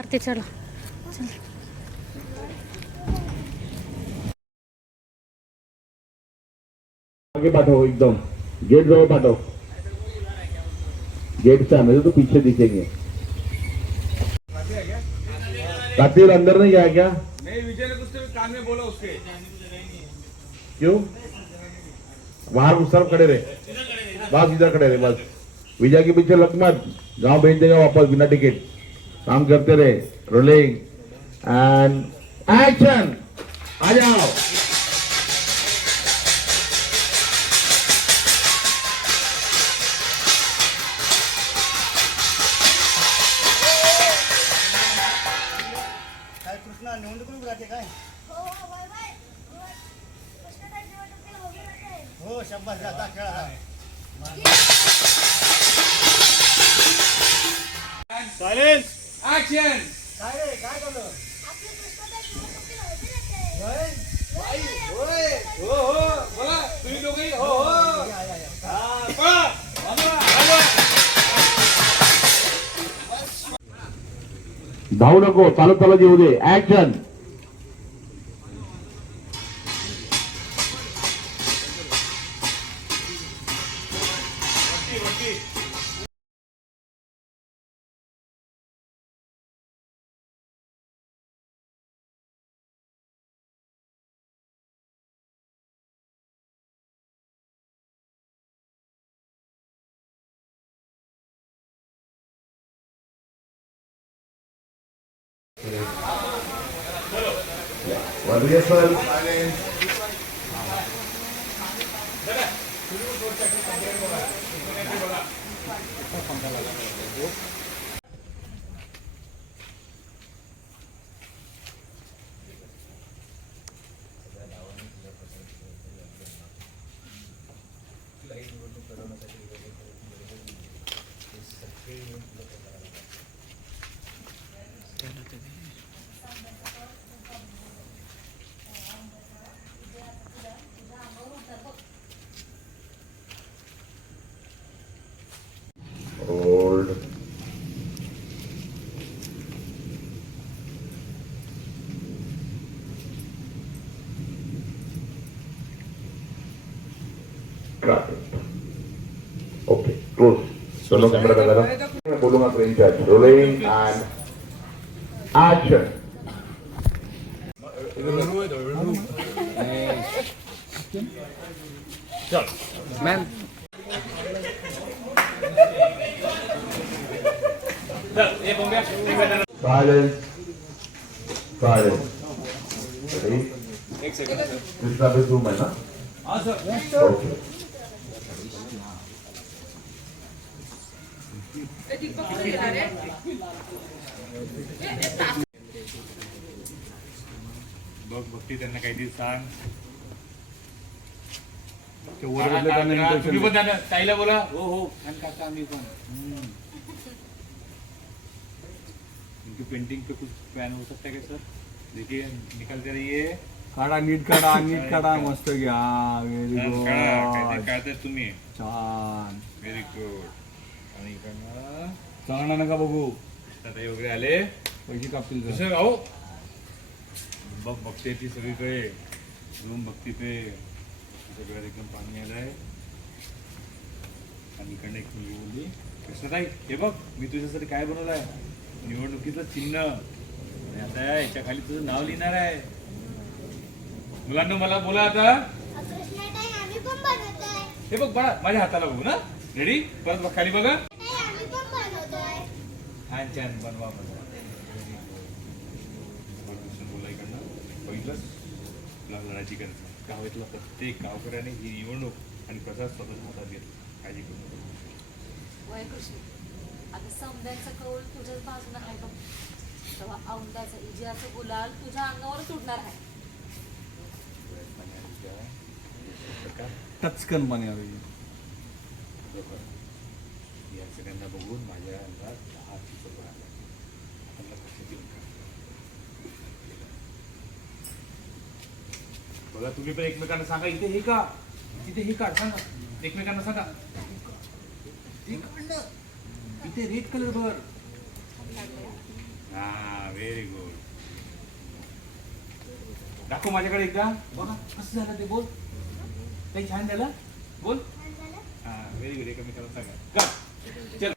वरती चला. चल. आगे पाठो एकदम गेट जवळ पाठो. गेट से हमें तो पीछे दिखेंगे. कातिल अंदर नहीं गया क्या? नहीं, विजय ने कुछ कान में बोला उसके. क्यों? बाहर उस तरफ खड़े रहे. बस इधर खड़े रहे बस. विजय के पीछे लग मत. गांव भेज देगा वापस बिना टिकट. काम करते रहे. Rolling end action. आ जाओ. कृष्णा निवडणूक राहते काय? हो शब्बास जाता खेळा. Silence action. काय रे काय झालं? हो हो बोला तुम्ही दोघेही हो हो. पळा. धावू नको. चालत चालत येऊ दे. Action. Hold. Cut it. Okay, close. दोनों कैमरा का जरा. मैं बोलूंगा screen shot. Rolling and action. Man. Silence. Silence. Ready? एक सेकंड. कृष्णा पे zoom है ना? हाँ सर. Okay. बघ भक्ती त्यांना काहीतरी सांग. वर बदले त्यांना तुम्ही पण त्यांना ताईला बोला. हो हो आणि काका आम्ही पण. इनकी पेंटिंग पे कुछ प्लान हो सकता है क्या सर? देखिए निकल कर ये काढा नीट काढा मस्त घ्या. Very good. काढताय तुम्ही. छान. Very good. आणि इकडनं चांगला नका बघू. ताई वगैरे आले. पैसे कापतील का? दुसरं अहो बघ बघते ती सगळीकडे. रूम बघती पे सगळ्यात एकदम पाणी आलंय. आणि इकडनं एक मुलगी बोलली, कृष्णाताई हे बघ मी तुझ्यासाठी काय बनवलं आहे. निवडणुकीचं चिन्ह. आणि आता याच्या खाली तुझं नाव लिहिणार आहे. मुलांना मला बोला आता. हे बघ बाळा माझ्या हाताला बघू ना. रेडी. परत बघ खाली बघा. छान छान बनवा बनवा. बोला इकडनं पहिलंच तुला लढायची गरज नाही. गावातला प्रत्येक गावकऱ्याने ही निवडणूक आणि प्रचार स्वतःच्या हातात घेतला. काळजी करू नको. वय कृष्ण आता समद्यांचा कौल तुझ्याच बाजूने आहे बघ. तेव्हा औंदाचा इजियाचं गुलाल तुझ्या अंगावरच उडणार आहे. टचकन बनावे. या सगळ्यांना बघून माझ्या अंगात 10 चित्र आल्या. आता लक्ष देऊन का बघा. तुम्ही पण एकमेकांना सांगा इथे हे का तिथे हे काढ. सांगा एकमेकांना सांगा. हे काढलं इथे रेड कलर भर. हा व्हेरी गुड. दाखव माझ्याकडे एकदा. बघा कसं झालं ते. बोल काही छान झालं. बोल. हा व्हेरी गुड. एकमेकाला सांगा.